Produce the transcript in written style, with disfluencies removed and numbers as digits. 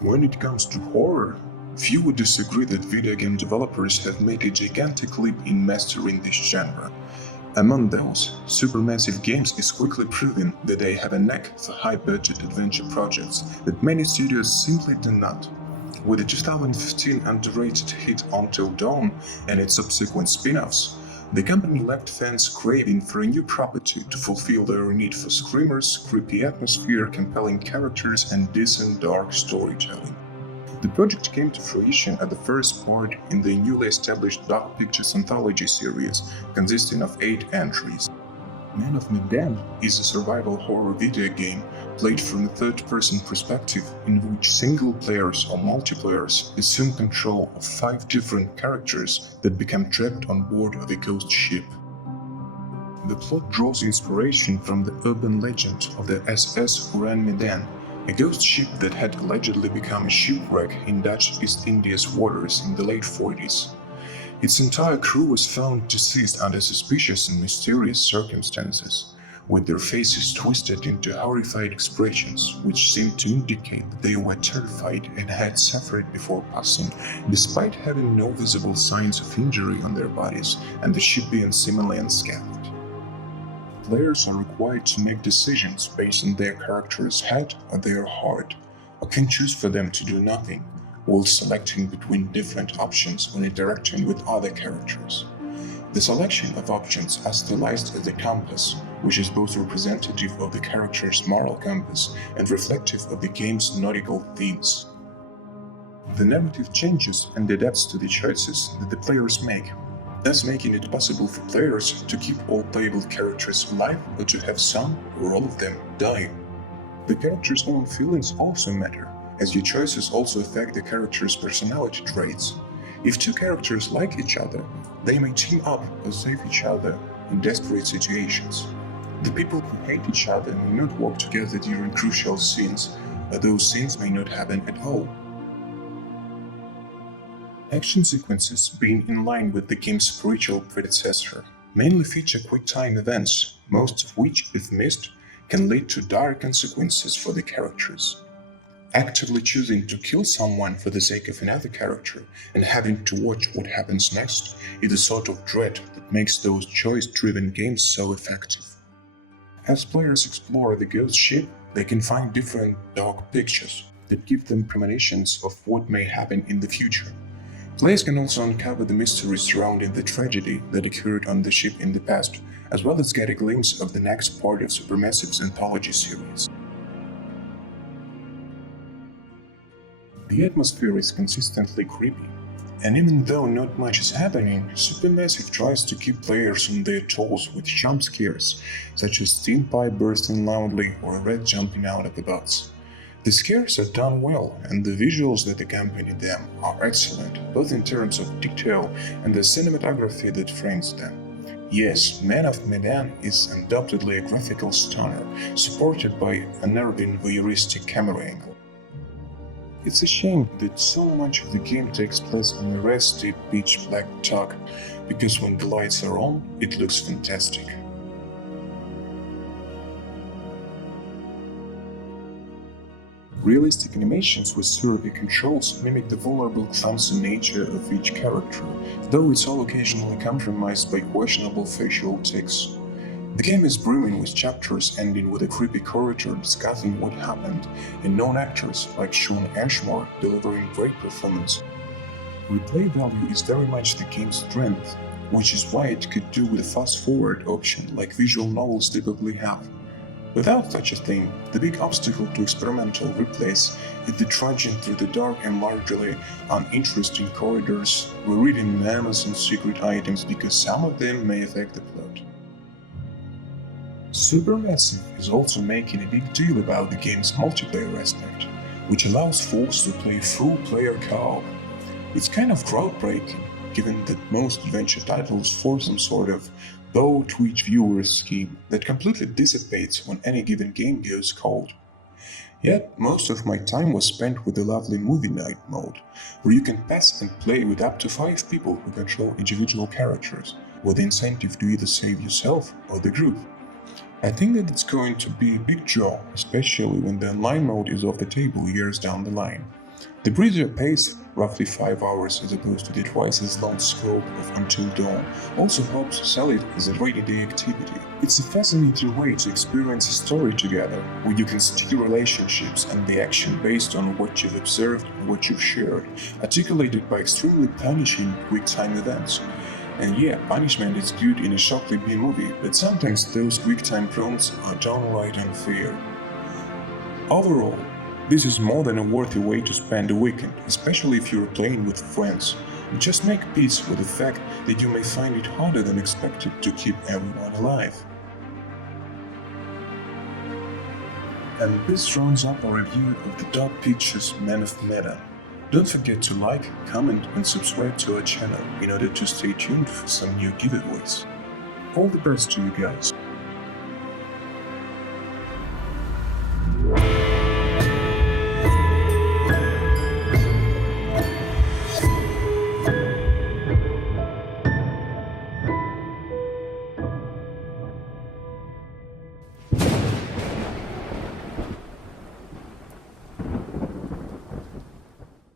When it comes to horror, few would disagree that video game developers have made a gigantic leap in mastering this genre. Among those, supermassive games is quickly proving that they have a knack for high-budget adventure projects that many studios simply do not. With the 2015 underrated hit Until Dawn and its subsequent spin-offs, the company left fans craving for a new property to fulfill their need for screamers, creepy atmosphere, compelling characters, and decent dark storytelling. The project came to fruition at the first part in the newly established Dark Pictures anthology series, consisting of 8 entries. Man of Medan is a survival horror video game played from a third-person perspective in which single players or multiplayers assume control of 5 different characters that become trapped on board of a ghost ship. The plot draws inspiration from the urban legend of the SS Medan, a ghost ship that had allegedly become a shipwreck in Dutch East Indies waters in the late 40s. Its entire crew was found deceased under suspicious and mysterious circumstances, with their faces twisted into horrified expressions which seemed to indicate that they were terrified and had suffered before passing, despite having no visible signs of injury on their bodies and the ship being seemingly unscathed. Players are required to make decisions based on their character's head or their heart, or can choose for them to do nothing, while selecting between different options when interacting with other characters. The selection of options are stylized as a compass, which is both representative of the character's moral compass and reflective of the game's nautical themes. The narrative changes and adapts to the choices that the players make, thus making it possible for players to keep all playable characters alive or to have some or all of them die. The character's own feelings also matter, as your choices also affect the character's personality traits. If 2 characters like each other, they may team up or save each other in desperate situations. The people who hate each other may not work together during crucial scenes, or those scenes may not happen at all. Action sequences, being in line with the game's spiritual predecessor, mainly feature quick-time events, most of which, if missed, can lead to dire consequences for the characters. Actively choosing to kill someone for the sake of another character and having to watch what happens next is the sort of dread that makes those choice-driven games so effective. As players explore the ghost ship, they can find different dark pictures that give them premonitions of what may happen in the future. Players can also uncover the mystery surrounding the tragedy that occurred on the ship in the past, as well as get a glimpse of the next part of Supermassive's anthology series. The atmosphere is consistently creepy, and even though not much is happening, Supermassive tries to keep players on their toes with jump scares, such as steam pipe bursting loudly or a rat jumping out of the box. The scares are done well, and the visuals that accompany them are excellent, both in terms of detail and the cinematography that frames them. Yes, Man of Medan is undoubtedly a graphical stunner, supported by a nerving voyeuristic camera angle. It's a shame that so much of the game takes place on a rusty pitch black tug, because when the lights are on, it looks fantastic. Realistic animations with survey controls mimic the vulnerable, clumsy nature of each character, though it's all occasionally compromised by questionable facial tics. The game is brimming with chapters ending with a creepy corridor discussing what happened, and known actors like Sean Ashmore delivering great performance. Replay value is very much the game's strength, which is why it could do with a fast-forward option like visual novels typically have. Without such a thing, the big obstacle to experimental replays is the trudging through the dark and largely uninteresting corridors, rereading menus and secret items because some of them may affect the plot. Supermassive is also making a big deal about the game's multiplayer aspect, which allows folks to play full player co-op. It's kind of groundbreaking, given that most adventure titles force some sort of bow to each viewer's scheme that completely dissipates when any given game goes cold. Yet, most of my time was spent with the lovely movie night mode, where you can pass and play with up to 5 people who control individual characters, with the incentive to either save yourself or the group. I think that it's going to be a big draw, especially when the online mode is off the table years down the line. The breeder pace, roughly 5 hours as opposed to the twice as long scope of Until Dawn, also helps sell it as a rainy day activity. It's a fascinating way to experience a story together, where you can steer relationships and the action based on what you've observed and what you've shared, articulated by extremely punishing quick-time events. And yeah, punishment is good in a Shockley B movie, but sometimes those quick-time prompts are downright unfair. Overall, this is more than a worthy way to spend a weekend, especially if you're playing with friends. Just make peace with the fact that you may find it harder than expected to keep everyone alive. And this rounds up our review of the Dark Pictures Man of Medan. Don't forget to like, comment and subscribe to our channel in order to stay tuned for some new giveaways. All the best to you guys.